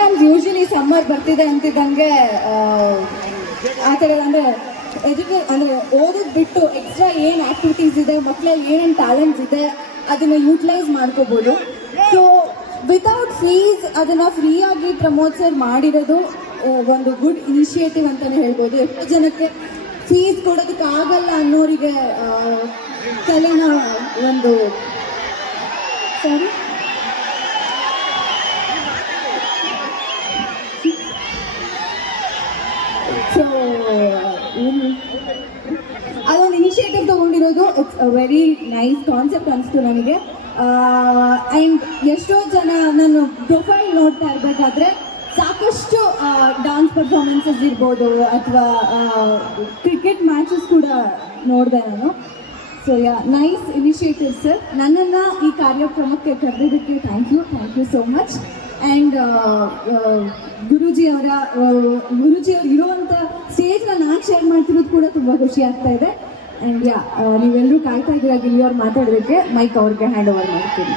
Programmes usually summer ಬರ್ತಿದೆ ಅಂತಿದ್ದಂಗೆ ಆ ಥರ ಅಂದರೆ ಅಂದರೆ ಓದೋದು ಬಿಟ್ಟು ಎಕ್ಸ್ಟ್ರಾ ಏನು ಆ್ಯಕ್ಟಿವಿಟೀಸ್ ಇದೆ, ಮಕ್ಕಳಲ್ಲಿ ಏನೇನು ಟ್ಯಾಲೆಂಟ್ಸ್ ಇದೆ ಅದನ್ನು ಯೂಟಿಲೈಸ್ ಮಾಡ್ಕೋಬೋದು. ಸೊ ವಿತೌಟ್ ಫೀಸ್ ಅದನ್ನು ಫ್ರೀಯಾಗಿ ಪ್ರಮೋದ್ ಸರ್ ಮಾಡಿರೋದು ಒಂದು ಗುಡ್ ಇನಿಷಿಯೇಟಿವ್ ಅಂತಲೇ ಹೇಳ್ಬೋದು. ಎಷ್ಟು ಜನಕ್ಕೆ ಫೀಸ್ ಕೊಡೋದಕ್ಕಾಗಲ್ಲ ಅನ್ನೋರಿಗೆ ಕಲೆನ ಒಂದು ಸಾರಿ ಸೊ ಅದೊಂದು ಇನಿಷಿಯೇಟಿವ್ ತೊಗೊಂಡಿರೋದು it's a very nice concept ಅನಿಸ್ತು ನನಗೆ. ಆ್ಯಂಡ್ ಎಷ್ಟೋ ಜನ ನಾನು ಪ್ರೊಫೈಲ್ ನೋಡ್ತಾ ಇರಬೇಕಾದ್ರೆ ಸಾಕಷ್ಟು ಡಾನ್ಸ್ ಪರ್ಫಾರ್ಮೆನ್ಸಸ್ ಇರ್ಬೋದು ಅಥವಾ ಕ್ರಿಕೆಟ್ ಮ್ಯಾಚಸ್ ಕೂಡ ನೋಡಿದೆ ನಾನು. So nice initiative sir. ನನ್ನನ್ನು ಈ ಕಾರ್ಯಕ್ರಮಕ್ಕೆ ಕರೆದಿದ್ದಕ್ಕೆ thank you so much. And ಗುರೂಜಿಯವರು ಇರುವಂಥ ಸ್ಟೇಜ್ನ ನಾನು ಶೇರ್ ಮಾಡ್ತಿರೋದು ಕೂಡ ತುಂಬ ಖುಷಿ ಆಗ್ತಾ ಇದೆ. ಆ್ಯಂಡ್ ನೀವೆಲ್ಲರೂ ಕಾಯ್ತಾ ಇದ್ದೀರಾ ಗಿಲ್ಲಿ ಅವ್ರು ಮಾತಾಡೋದಕ್ಕೆ. ಮೈಕ್ ಅವ್ರಿಗೆ ಹ್ಯಾಂಡ್ ಓವರ್ ಮಾಡ್ತೀನಿ.